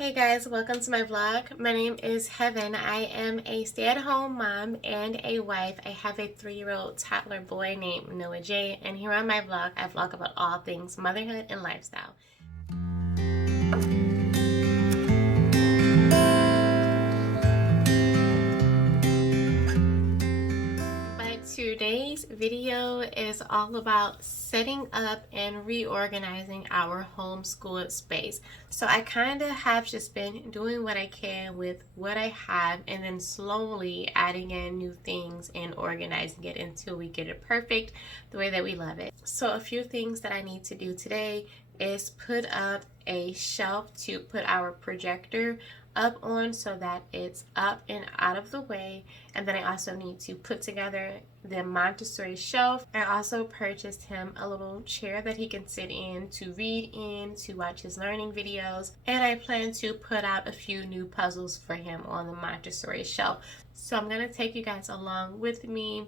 Hey guys, welcome to my vlog. My name is Heaven. I am a stay-at-home mom and a wife. I have a 3-year-old toddler boy named Noah J, and here on my vlog, I vlog about all things motherhood and lifestyle. Today's video is all about setting up and reorganizing our homeschool space. So I kind of have just been doing what I can with what I have and then slowly adding in new things and organizing it until we get it perfect the way that we love it. So a few things that I need to do today is put up a shelf to put our projector up on so that it's up and out of the way, and then I also need to put together the Montessori shelf. I also purchased him a little chair that he can sit in to read in, to watch his learning videos, and I plan to put out a few new puzzles for him on the Montessori shelf. So I'm going to take you guys along with me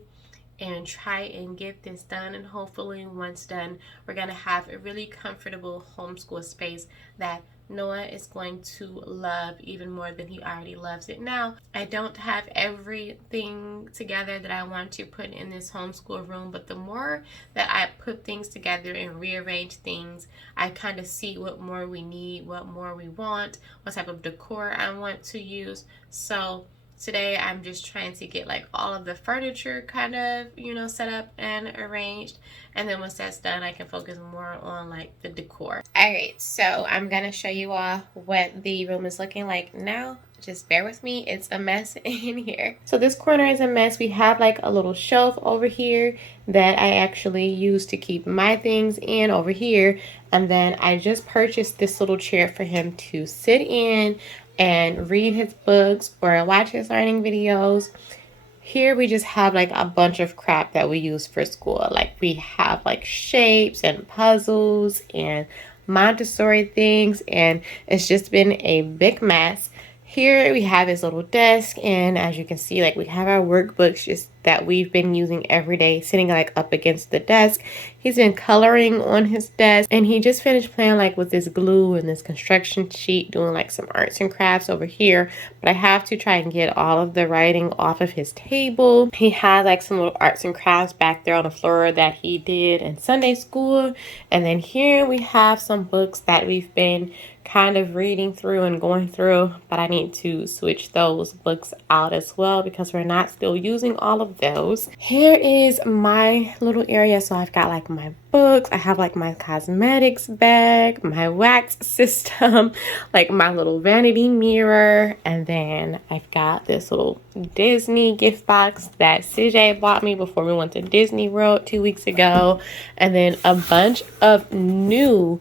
and try and get this done, and hopefully once done we're going to have a really comfortable homeschool space that Noah is going to love even more than he already loves it now. I don't have everything together that I want to put in this homeschool room, but the more that I put things together and rearrange things, I kind of see what more we need, what more we want, what type of decor I want to use. So today I'm just trying to get like all of the furniture kind of, set up and arranged. And then once that's done, I can focus more on like the decor. Alright, so I'm going to show you all what the room is looking like now. Just bear with me, it's a mess in here. So this corner is a mess. We have like a little shelf over here that I actually use to keep my things in over here. And then I just purchased this little chair for him to sit in and read his books or watch his learning videos. Here we just have like a bunch of crap that we use for school. Like we have like shapes and puzzles and Montessori things, and it's just been a big mess. Here we have his little desk, and as you can see, like we have our workbooks just that we've been using every day sitting like up against the desk. He's been coloring on his desk, and he just finished playing like with this glue and this construction sheet, doing like some arts and crafts over here. But I have to try and get all of the writing off of his table. He has like some little arts and crafts back there on the floor that he did in Sunday school. And then here we have some books that we've been kind of reading through and going through, but I need to switch those books out as well because we're not still using all of those. Here is my little area. So I've got like my books, I have like my cosmetics bag, my wax system, like my little vanity mirror, and then I've got this little Disney gift box that CJ bought me before we went to Disney World 2 weeks ago, and then a bunch of new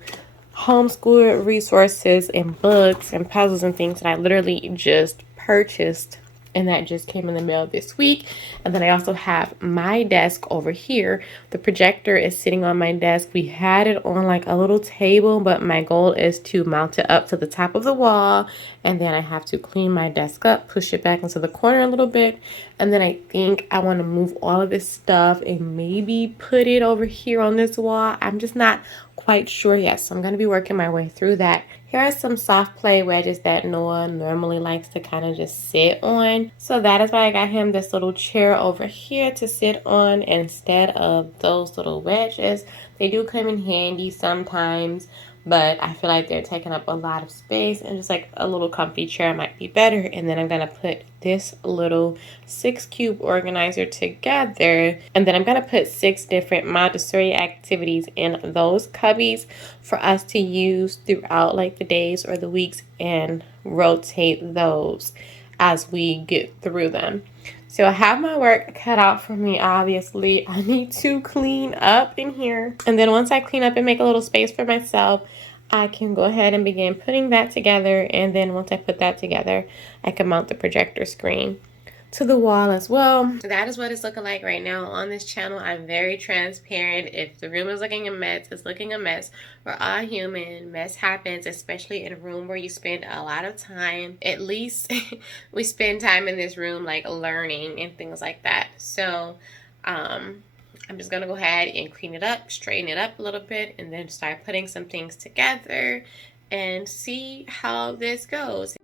homeschool resources and books and puzzles and things that I literally just purchased, and that just came in the mail this week. And then I also have my desk over here. The projector is sitting on my desk. We had it on like a little table, but my goal is to mount it up to the top of the wall, and then I have to clean my desk up, push it back into the corner a little bit, and then I think I want to move all of this stuff and maybe put it over here on this wall. I'm just not quite sure yet, so I'm going to be working my way through that. Here are some soft play wedges that Noah normally likes to kind of just sit on. So that is why I got him this little chair over here to sit on instead of those little wedges. They do come in handy sometimes, but I feel like they're taking up a lot of space, and just like a little comfy chair might be better. And then I'm going to put this little 6-cube organizer together, and then I'm going to put 6 different Montessori activities in those cubbies for us to use throughout like the days or the weeks, and rotate those as we get through them. So I have my work cut out for me, obviously. I need to clean up in here. And then once I clean up and make a little space for myself, I can go ahead and begin putting that together. And then once I put that together, I can mount the projector screen to the wall as well. That is what it's looking like right now on this channel. I'm very transparent. If the room is looking a mess, it's looking a mess. We're all human. Mess happens, especially in a room where you spend a lot of time. At least we spend time in this room like learning and things like that. So I'm just gonna go ahead and clean it up, straighten it up a little bit, and then start putting some things together. and see how this goes.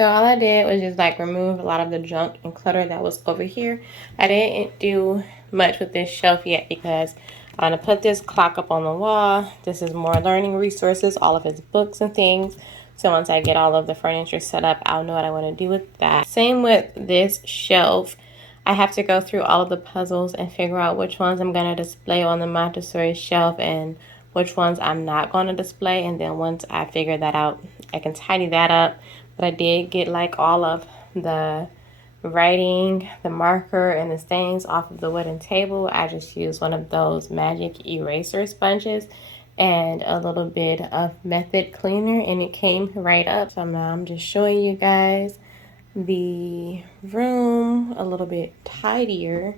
So all I did was just like remove a lot of the junk and clutter that was over here. I didn't do much with this shelf yet because I'm gonna put this clock up on the wall. This is more learning resources, all of his books and things. So once I get all of the furniture set up, I'll know what I want to do with that. Same with this shelf. I have to go through all of the puzzles and figure out which ones I'm gonna display on the Montessori shelf and which ones I'm not gonna display. And then once I figure that out, I can tidy that up. But I did get like all of the writing, the marker, and the stains off of the wooden table. I just used one of those magic eraser sponges and a little bit of method cleaner, and it came right up. So now I'm just showing you guys the room a little bit tidier,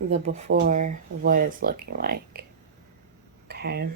the before of what it's looking like. Okay.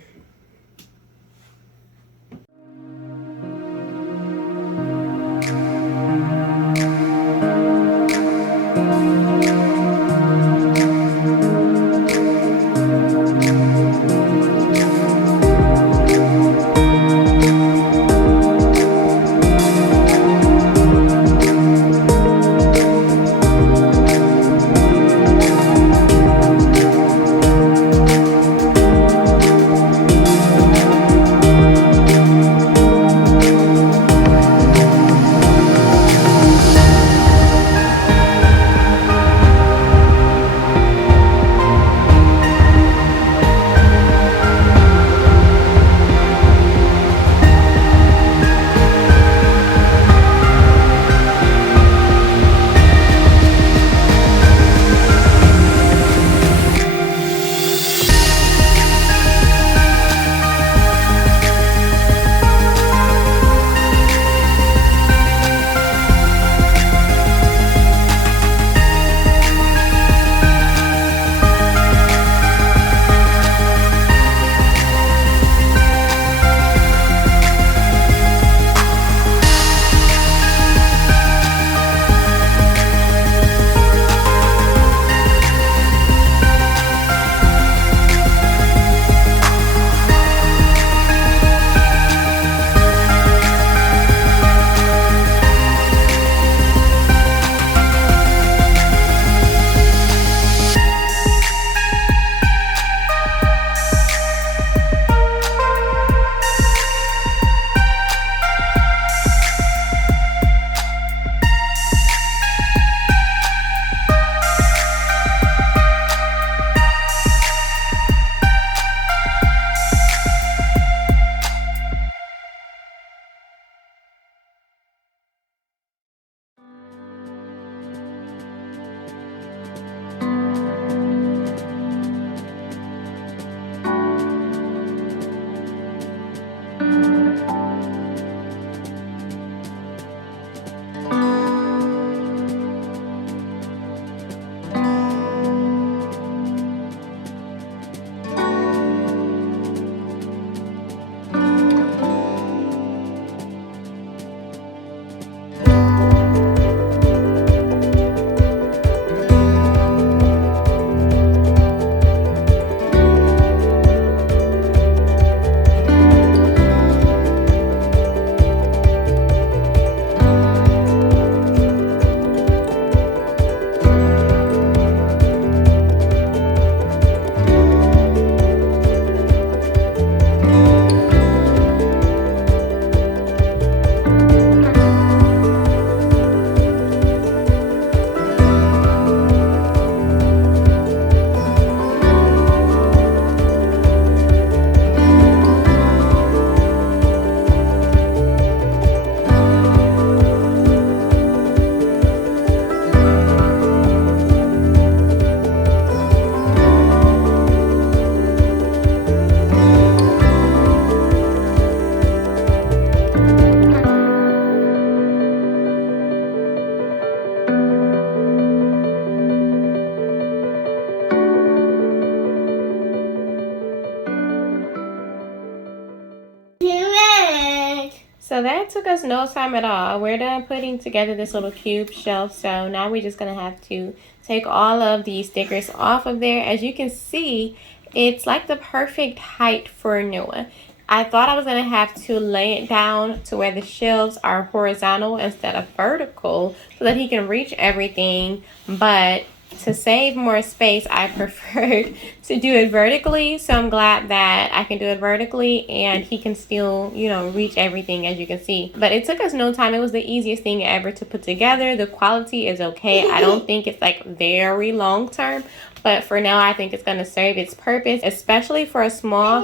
So that took us no time at all. We're done putting together this little cube shelf. So now we're just going to have to take all of these stickers off of there. As you can see, it's like the perfect height for Noah. I thought I was going to have to lay it down to where the shelves are horizontal instead of vertical so that he can reach everything. But to save more space, I preferred to do it vertically. So I'm glad that I can do it vertically and he can still, you know, reach everything, as you can see. But it took us no time. It was the easiest thing ever to put together. The quality is okay. I don't think it's like very long term, but for now I think it's going to serve its purpose, especially for a small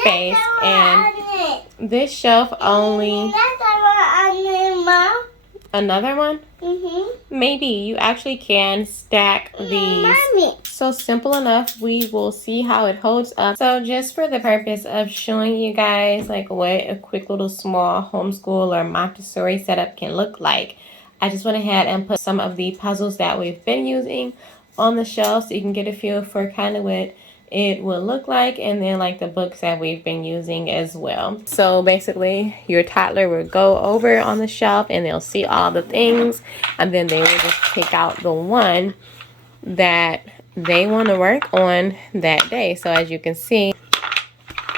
space. And this shelf only... Another one? Maybe. You actually can stack these. So simple enough. We will see how it holds up. So just for the purpose of showing you guys like what a quick little small homeschool or Montessori setup can look like, I just went ahead and put some of the puzzles that we've been using on the shelf so you can get a feel for kind of what it will look like, and then like the books that we've been using as well. So basically your toddler will go over on the shelf and they'll see all the things, and then they will just pick out the one that they want to work on that day. So as you can see,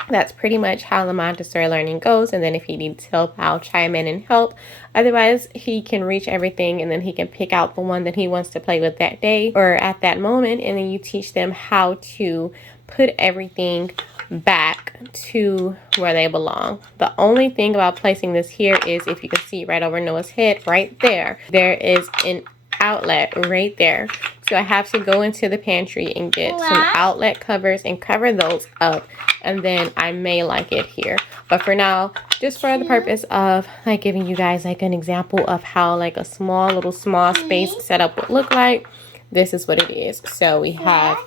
that's pretty much how the Montessori learning goes. And then if he needs help, I'll chime in and help. Otherwise, he can reach everything and then he can pick out the one that he wants to play with that day or at that moment. And then you teach them how to put everything back to where they belong. The only thing about placing this here is, if you can see right over Noah's head right there, there is an outlet right there. So I have to go into the pantry and get some outlet covers and cover those up, and then I may like it here. But for now, just for the purpose of like giving you guys like an example of how like a small space setup would look like, this is what it is. So we have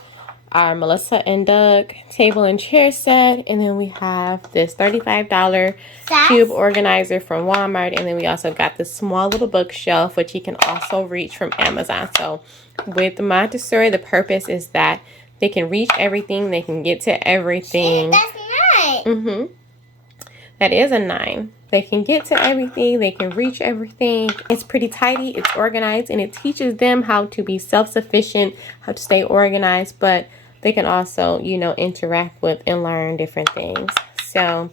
our Melissa and Doug table and chair set, and then we have this $35 cube organizer from Walmart, and then we also got this small little bookshelf which you can also reach from Amazon. So with the Montessori, the purpose is that they can reach everything, they can get to everything. That's 9. That is a 9. They can get to everything, they can reach everything. It's pretty tidy, it's organized, and it teaches them how to be self-sufficient, how to stay organized, but they can also, you know, interact with and learn different things. So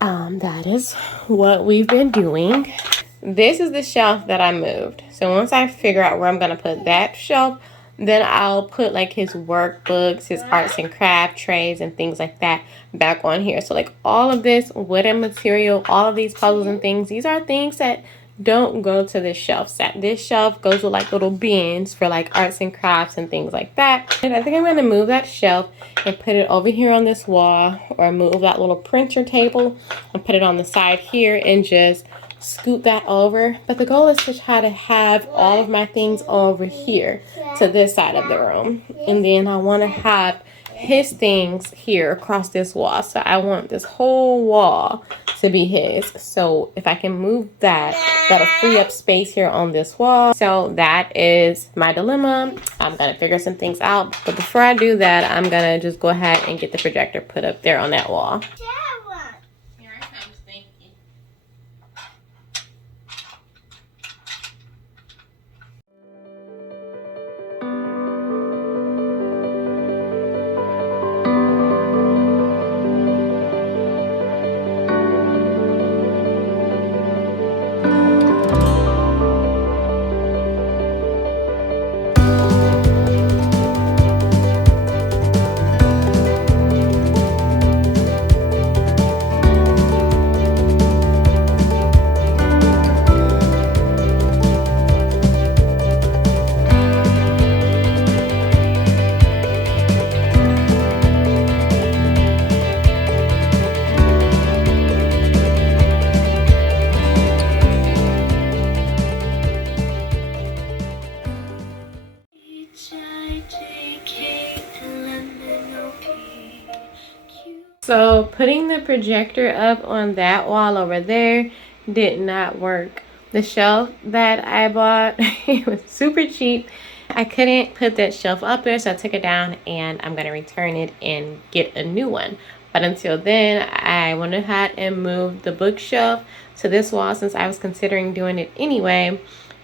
that is what we've been doing. This is the shelf that I moved. So once I figure out where I'm going to put that shelf, then I'll put like his workbooks, his arts and craft trays and things like that back on here. So like all of this wooden material, all of these puzzles and things, these are things that don't go to this shelf set. This shelf goes with like little bins for like arts and crafts and things like that. And I think I'm going to move that shelf and put it over here on this wall, or move that little printer table and put it on the side here and just scoot that over. But the goal is to try to have all of my things over here to this side of the room, and then I want to have his things here across this wall. So I want this whole wall to be his. So if I can move that, that'll free up space here on this wall. So that is my dilemma. I'm gonna figure some things out, but before I do that, I'm gonna just go ahead and get the projector put up there on that wall. So putting the projector up on that wall over there did not work. The shelf that I bought, it was super cheap, I couldn't put that shelf up there, so I took it down and I'm gonna return it and get a new one. But until then, I went ahead and moved the bookshelf to this wall since I was considering doing it anyway.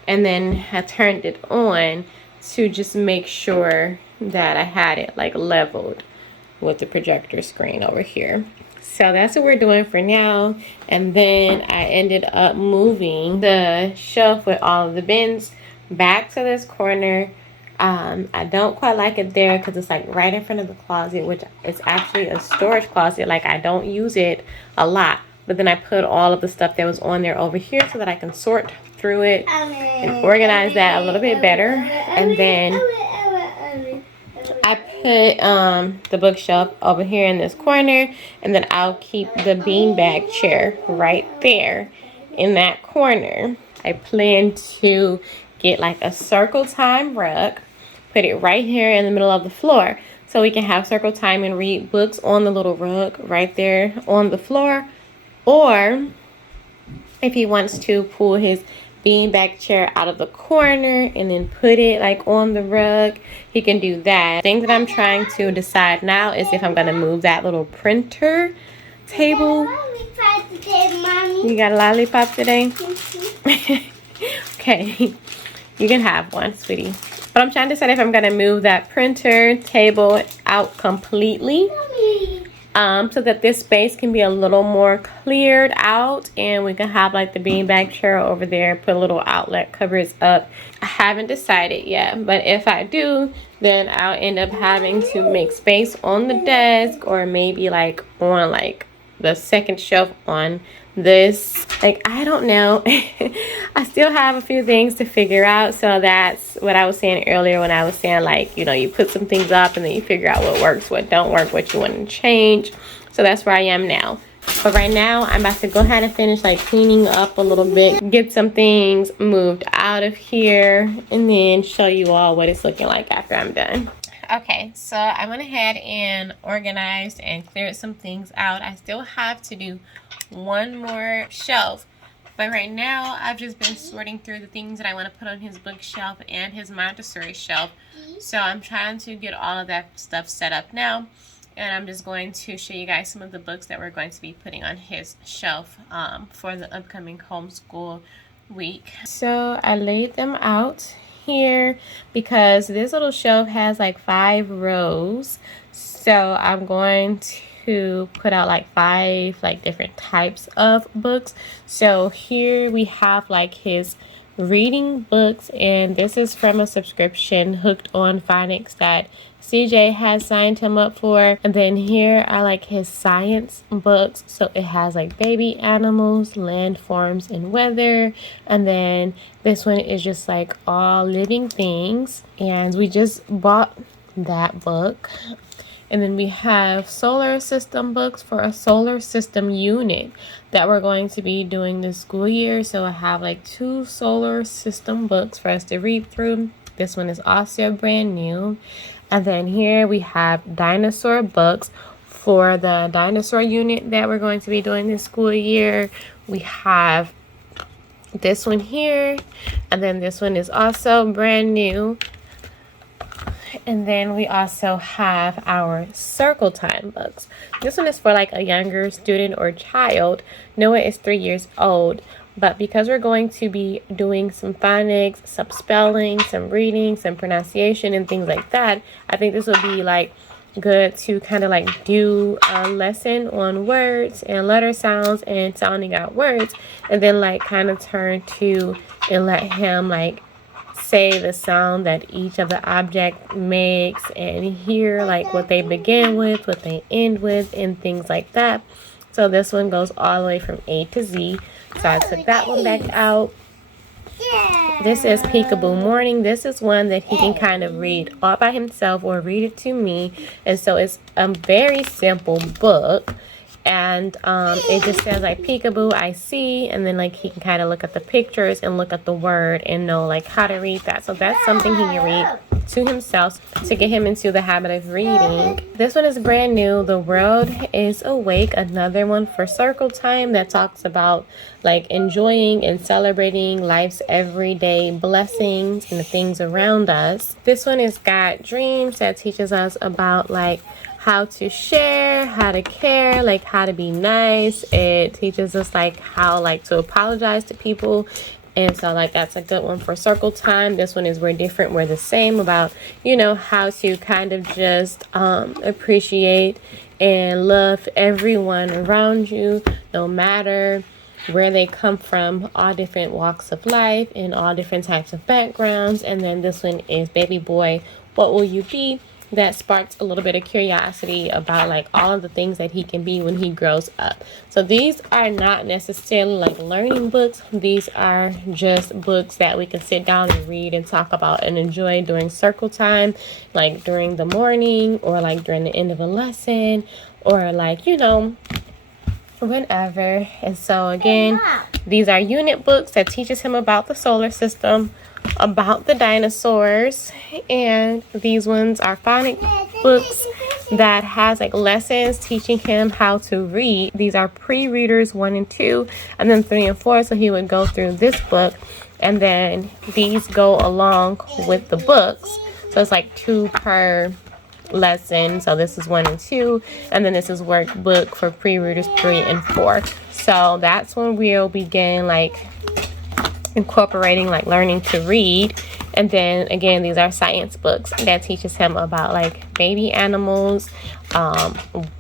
And then I turned it on to just make sure that I had it like leveled with the projector screen over here. So that's what we're doing for now. And then I ended up moving the shelf with all of the bins back to this corner. I don't quite like it there because it's like right in front of the closet, which is actually a storage closet. Like, I don't use it a lot, but then I put all of the stuff that was on there over here so that I can sort through it and organize that a little bit better. And then I put the bookshelf over here in this corner, and then I'll keep the beanbag chair right there in that corner. I plan to get like a circle time rug, put it right here in the middle of the floor so we can have circle time and read books on the little rug right there on the floor. Or if he wants to, pull his beanbag chair out of the corner and then put it like on the rug, he can do that. The thing that I'm trying to decide now is if I'm going to move that little printer table. You got a lollipop today? Okay. You can have one, sweetie. But I'm trying to decide if I'm going to move that printer table out completely so that this space can be a little more cleared out and we can have like the beanbag chair over there, put a little outlet covers up. I haven't decided yet, but if I do, then I'll end up having to make space on the desk or maybe like on like the second shelf on this. Like, I don't know. I still have a few things to figure out. So that's what I was saying earlier when I was saying, like, you know, you put some things up and then you figure out what works, what don't work, what you want to change. So that's where I am now. But right now I'm about to go ahead and finish like cleaning up a little bit, get some things moved out of here, and then show you all what it's looking like after I'm done. Okay, so I went ahead and organized and cleared some things out. I still have to do one more shelf, but right now I've just been sorting through the things that I want to put on his bookshelf and his Montessori shelf. So I'm trying to get all of that stuff set up now, and I'm just going to show you guys some of the books that we're going to be putting on his shelf for the upcoming homeschool week. So I laid them out here because this little shelf has like 5 rows, so I'm going to put out like 5 like different types of books. So here we have like his reading books, and this is from a subscription, Hooked on Phonics, that CJ has signed him up for. And then here are like his science books, so it has like baby animals, landforms, and weather. And then this one is just like all living things, and we just bought that book. And then we have solar system books for a solar system unit that we're going to be doing this school year. So I have like 2 solar system books for us to read through. This one is also brand new. And then here we have dinosaur books for the dinosaur unit that we're going to be doing this school year. We have this one here, and then this one is also brand new. And then we also have our circle time books. This one is for like a younger student or child. Noah is 3 years old, but because we're going to be doing some phonics, some spelling, some reading, some pronunciation, and things like that, I think this would be like good to kind of like do a lesson on words and letter sounds and sounding out words, and then like kind of turn to and let him like say the sound that each of the object makes and hear like what they begin with, what they end with, and things like that. So this one goes all the way from A to Z. So I took that one back out. This is Peekaboo Morning. This is one that he can kind of read all by himself or read it to me. And so it's a very simple book. And it just says like peekaboo, I see, and then like he can kind of look at the pictures and look at the word and know like how to read that. So that's something he can read to himself to get him into the habit of reading. This one is brand new, The World is Awake, another one for circle time that talks about like enjoying and celebrating life's everyday blessings and the things around us. This one is Got Dreams that teaches us about like how to share, how to care, like how to be nice. It teaches us like how like to apologize to people. And so like that's a good one for circle time. This one is We're Different, We're the Same, about, you know, how to kind of just appreciate and love everyone around you, no matter where they come from, all different walks of life and all different types of backgrounds. And then this one is Baby Boy, What Will You Be? That sparks a little bit of curiosity about like all of the things that he can be when he grows up. So these are not necessarily like learning books. These are just books that we can sit down and read and talk about and enjoy during circle time, like during the morning or like during the end of a lesson or like, you know, whenever. And so again, these are unit books that teaches him about the solar system, about the dinosaurs, and these ones are phonics books that has like lessons teaching him how to read. These are pre-readers 1 and 2, and then 3 and 4, so he would go through this book, and then these go along with the books, so it's like 2 per lesson. So this is 1 and 2, and then this is workbook for pre-readers 3 and 4. So that's when we'll begin like incorporating like learning to read. And then again, these are science books that teaches him about like baby animals,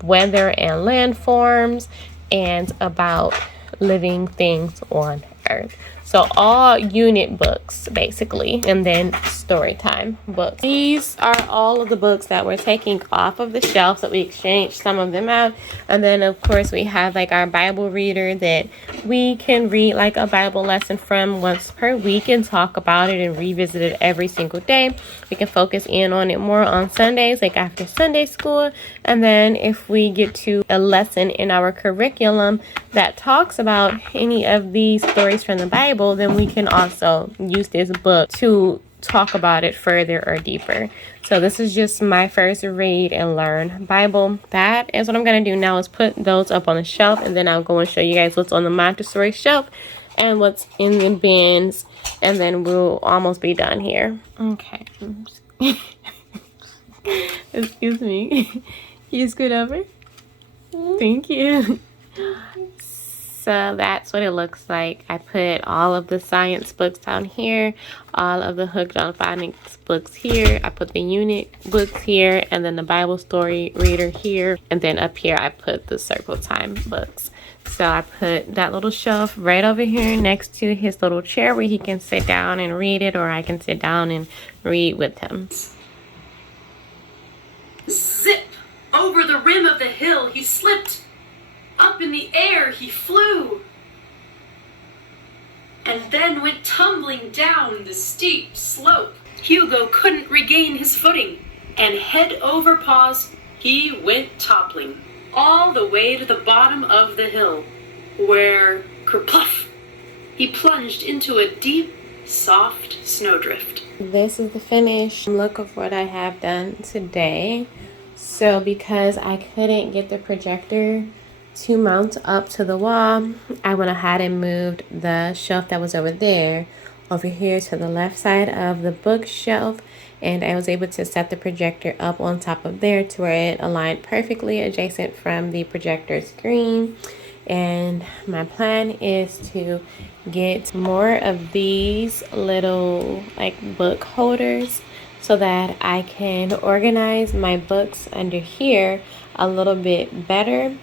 weather and landforms, and about living things on Earth. So all unit books basically, and then story time books. These are all of the books that we're taking off of the shelf, so we exchanged some of them out. And then of course we have like our Bible reader that we can read like a Bible lesson from once per week and talk about it and revisit it every single day. We can focus in on it more on Sundays, like after Sunday school. And then if we get to a lesson in our curriculum that talks about any of these stories from the Bible, then we can also use this book to talk about it further or deeper. So this is just my first read and learn Bible. That is what I'm going to do now, is put those up on the shelf, and then I'll go and show you guys what's on the Montessori shelf and what's in the bins, and then we'll almost be done here. Okay. Excuse me. Can you scoot over? Thank you. So that's what it looks like. I put all of the science books down here, all of the Hooked on Phonics books here. I put the unit books here, and then the Bible story reader here. And then up here, I put the circle time books. So I put that little shelf right over here next to his little chair where he can sit down and read it, or I can sit down and read with him. Zip! Over the rim of the hill he slipped. Up in the air he flew, and then went tumbling down the steep slope. Hugo couldn't regain his footing, and head over paws he went toppling, all the way to the bottom of the hill, where, kerpluff, he plunged into a deep, soft snowdrift. This is the finished look of what I have done today. So because I couldn't get the projector to mount up to the wall, I went ahead and moved the shelf that was over there over here to the left side of the bookshelf, and I was able to set the projector up on top of there to where it aligned perfectly adjacent from the projector screen. And my plan is to get more of these little like book holders so that I can organize my books under here a little bit better.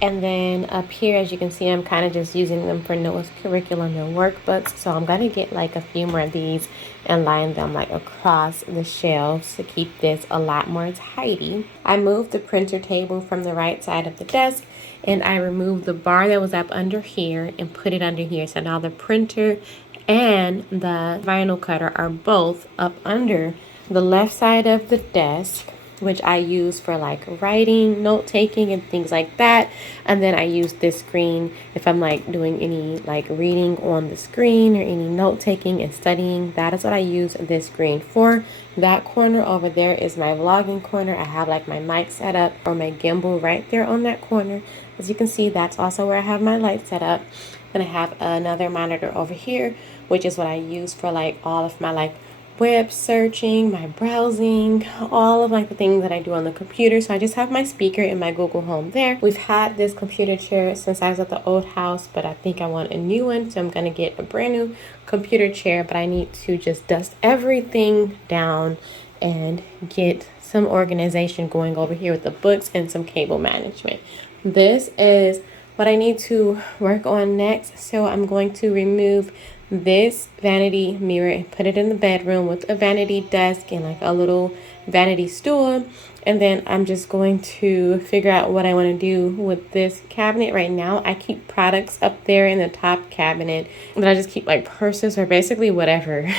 And then up here, as you can see, I'm kind of just using them for Noah's curriculum and workbooks. So I'm going to get like a few more of these and line them like across the shelves to keep this a lot more tidy. I moved the printer table from the right side of the desk, and I removed the bar that was up under here and put it under here. So now the printer and the vinyl cutter are both up under the left side of the desk. which I use for like writing, note taking, and things like that. And then I use this screen if I'm like doing any like reading on the screen or any note taking and studying. That is what I use this screen for. That corner over there is my vlogging corner. I have like my mic set up or my gimbal right there on that corner. As you can see, that's also where I have my light set up. Then I have another monitor over here, which is what I use for like all of my like web searching, my browsing, all of like the things that I do on the computer. So I just have my speaker and my Google Home there. We've had this computer chair since I was at the old house, but I think I want a new one, so I'm gonna get a brand new computer chair. But I need to just dust everything down and get some organization going over here with the books and some cable management. This is what I need to work on next. So I'm going to remove this vanity mirror and put it in the bedroom with a vanity desk and like a little vanity stool. And then I'm just going to figure out what I want to do with this cabinet. Right now I keep products up there in the top cabinet, but I just keep like purses or basically whatever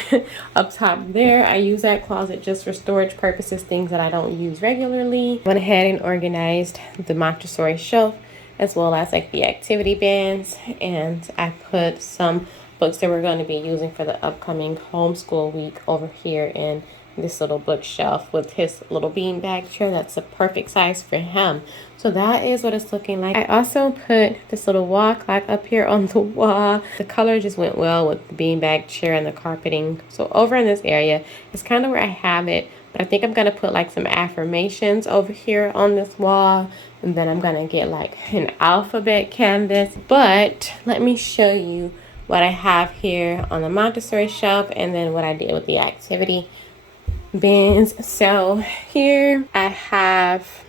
up top there. I use that closet just for storage purposes, things that I don't use regularly. Went ahead and organized the Montessori shelf as well as like the activity bins, and I put some books that we're going to be using for the upcoming homeschool week over here in this little bookshelf with his little beanbag chair. That's a perfect size for him. So that is what it's looking like. I also put this little wall clock up here on the wall. The color just went well with the beanbag chair and the carpeting. So over in this area is kind of where I have it, but I think I'm going to put like some affirmations over here on this wall. And then I'm going to get like an alphabet canvas. But let me show you what I have here on the Montessori shelf and then what I did with the activity bins. So here I have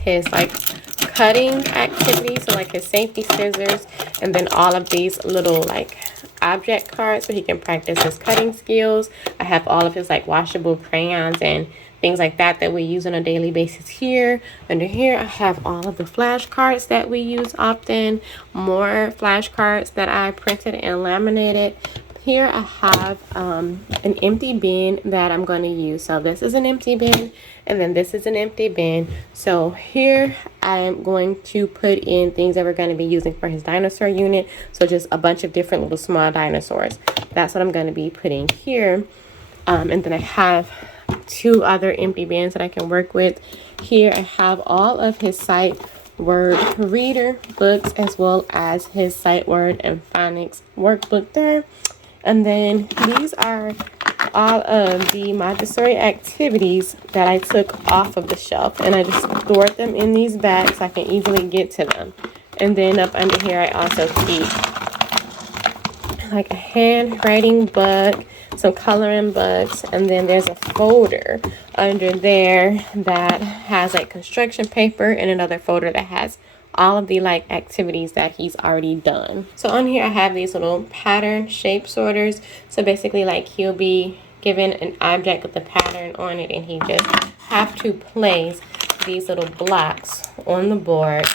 his like cutting activities, so like his safety scissors, and then all of these little like object cards so he can practice his cutting skills. I have all of his like washable crayons and things like that that we use on a daily basis here. Under here I have all of the flashcards that we use often, more flashcards that I printed and laminated. Here I have an empty bin that I'm going to use. So this is an empty bin, and then this is an empty bin. So here I'm going to put in things that we're going to be using for his dinosaur unit. So just a bunch of different little small dinosaurs. That's what I'm going to be putting here. And then I have two other empty bins that I can work with. Here I have all of his sight word reader books as well as his sight word and phonics workbook there. And then these are all of the Montessori activities that I took off of the shelf, and I just stored them in these bags so I can easily get to them. And then up under here I also keep like a handwriting book, some coloring books, and then there's a folder under there that has like construction paper, and another folder that has all of the like activities that he's already done. So on here I have these little pattern shape sorters. So basically like he'll be given an object with a pattern on it, and he just have to place these little blocks on the board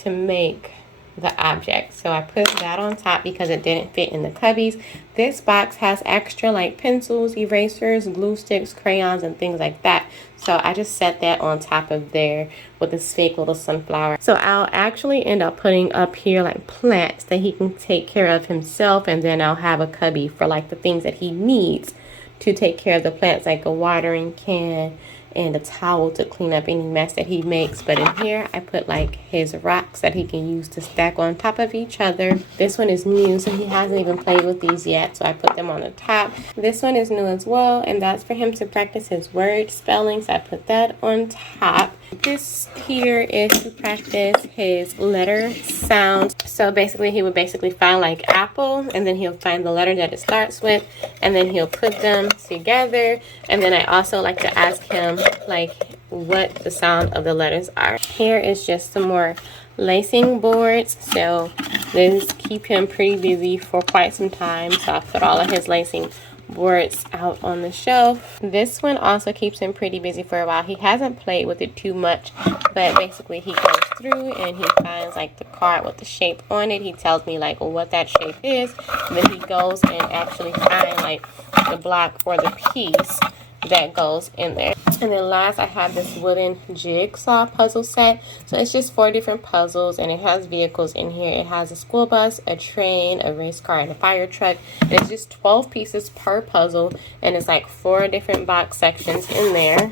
to make the object. So I put that on top because it didn't fit in the cubbies. This box has extra like pencils, erasers, glue sticks, crayons, and things like that. So I just set that on top of there with this fake little sunflower. So I'll actually end up putting up here like plants that he can take care of himself, and then I'll have a cubby for like the things that he needs to take care of the plants, like a watering can and a towel to clean up any mess that he makes. But in here I put like his rocks that he can use to stack on top of each other. This one is new, so he hasn't even played with these yet, so I put them on the top. This one is new as well, and that's for him to practice his word spelling, so I put that on top. This here is to practice his letter sounds. So basically he would find like apple, and then he'll find the letter that it starts with, and then he'll put them together. And then I also like to ask him like what the sound of the letters are. Here is just some more lacing boards, so this keep him pretty busy for quite some time. So I put all of his lacing boards out on the shelf. This one also keeps him pretty busy for a while. He hasn't played with it too much, but basically he goes through and he finds like the card with the shape on it. He tells me like what that shape is, and then he goes and actually finds like the block or the piece that goes in there. And then last, I have this wooden jigsaw puzzle set. So it's just 4 different puzzles, and it has vehicles in here. It has a school bus, a train, a race car, and a fire truck. And it's just 12 pieces per puzzle, and it's like 4 different box sections in there.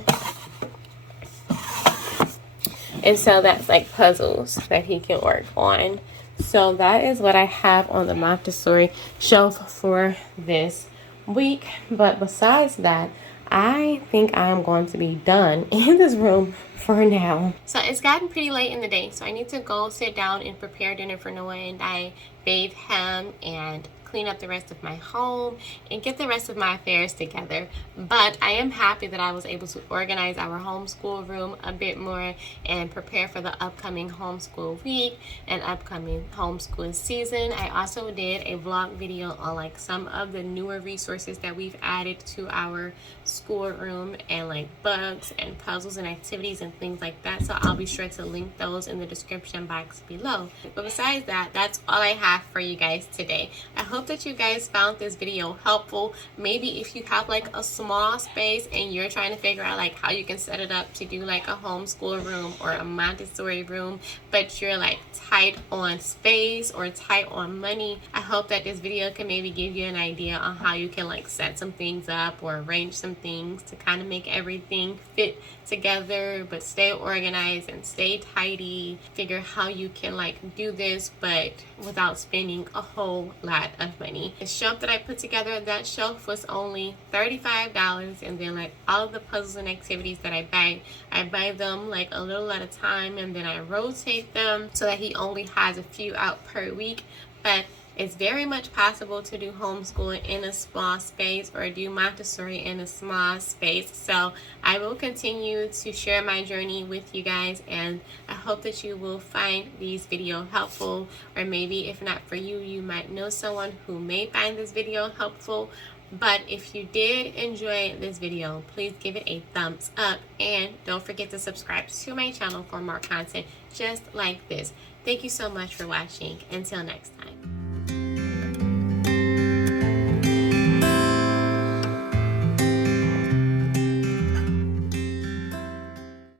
And so that's like puzzles that he can work on. So that is what I have on the Montessori shelf for this week. But besides that, I think I'm going to be done in this room for now. So it's gotten pretty late in the day, so I need to go sit down and prepare dinner for Noah and I, bathe him, and clean up the rest of my home and get the rest of my affairs together. But I am happy that I was able to organize our homeschool room a bit more and prepare for the upcoming homeschool week and upcoming homeschool season. I also did a vlog video on like some of the newer resources that we've added to our schoolroom, and like bugs and puzzles and activities and things like that. So I'll be sure to link those in the description box below. But besides that, that's all I have for you guys today. I hope that you guys found this video helpful. Maybe if you have like a small space and you're trying to figure out like how you can set it up to do like a homeschool room or a Montessori room, but you're like tight on space or tight on money, I hope that this video can maybe give you an idea on how you can like set some things up or arrange some things to kind of make everything fit together but stay organized and stay tidy. Figure how you can like do this but without spending a whole lot of money. The shelf that I put together, that shelf was only $35, and then like all of the puzzles and activities that I buy them like a little at a time, and then I rotate them so that he only has a few out per week. But it's very much possible to do homeschooling in a small space or do Montessori in a small space. So I will continue to share my journey with you guys, and I hope that you will find these videos helpful, or maybe if not for you, you might know someone who may find this video helpful. But if you did enjoy this video, please give it a thumbs up, and don't forget to subscribe to my channel for more content just like this. Thank you so much for watching. Until next time.